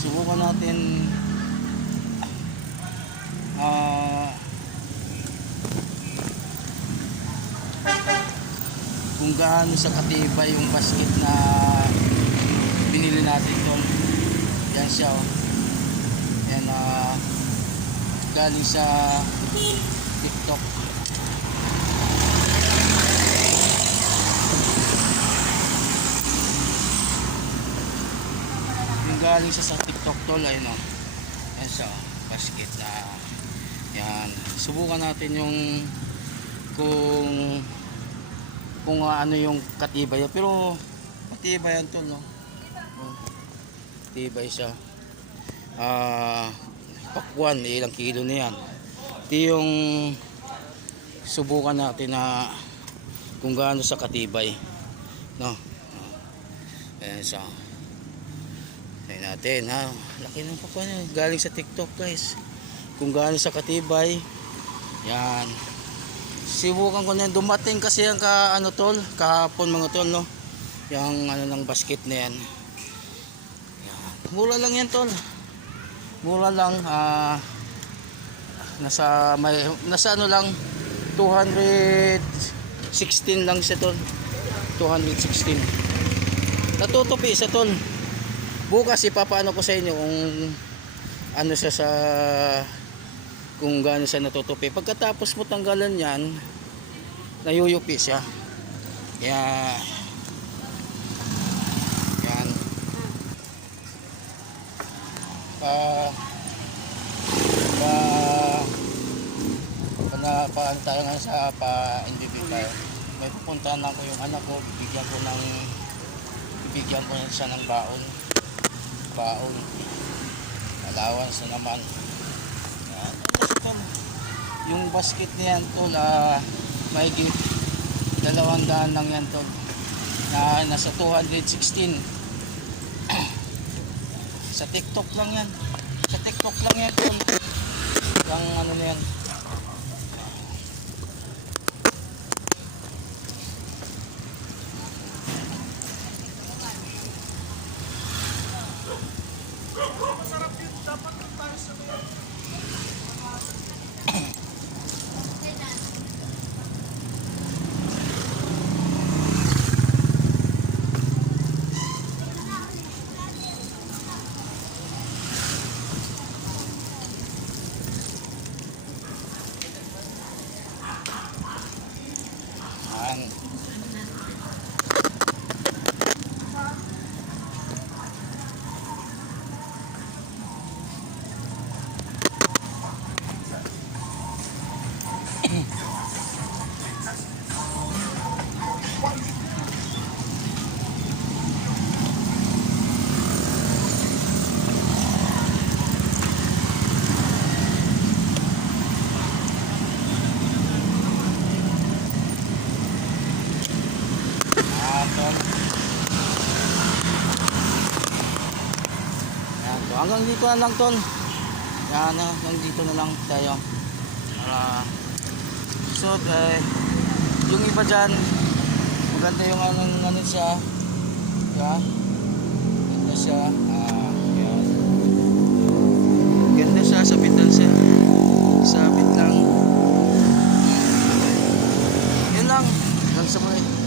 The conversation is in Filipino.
Subukan natin kung gaano sa katibay yung basket na binili natin doon. Yan siya, oh. Yan, galing sa TikTok. Yung galing siya sa TikTok tol, ayun, oh. Yan siya, oh. Basket na yan. Subukan natin yung kung ano yung katibay, pero matibay yan tol, no? Matibay siya. Pakwan, ilang kilo na yan. Ito yung subukan natin na kung gaano sa katibay, no? Ayan siya. Ayan natin, ha. Laki ng pakwan yun. Galing sa TikTok, guys. Kung gaano sa katibay. Yan. Sibukan ko na yan. Dumating kasi yan kahapon mga tol, no? Yung ano ng basket na yan. Yan. Mura lang yan tol. Mura lang. Nasa ano lang, 216 lang siya tol. 216. Natutupi sa tol. Bukas ipapaano ko sa inyo kung ano siya sa, kung gaano siya natutupi. Pagkatapos mo tanggalan yan, nayuyupi siya. Yan. Yan. Paano tayo nga sa individual. May pupuntahan ako yung anak ko, bibigyan ko siya ng baon. Allowance na naman. Yan. Yung basket niyan tol, maiging 200 lang yan tol, na nasa 216. Sa TikTok lang yan. Sa TikTok lang yan tol. Yung ano na yan. Masarap yun. Dapat lang tayo sa mga hanggang dito na lang tol. Yan, hanggang dito na lang tayo. So yung iba dyan, maganda yung ano siya, diba? Ganda siya. Yan. Ganda siya, sabitan siya. Sabit lang. Yun lang. Hanggang sa muli.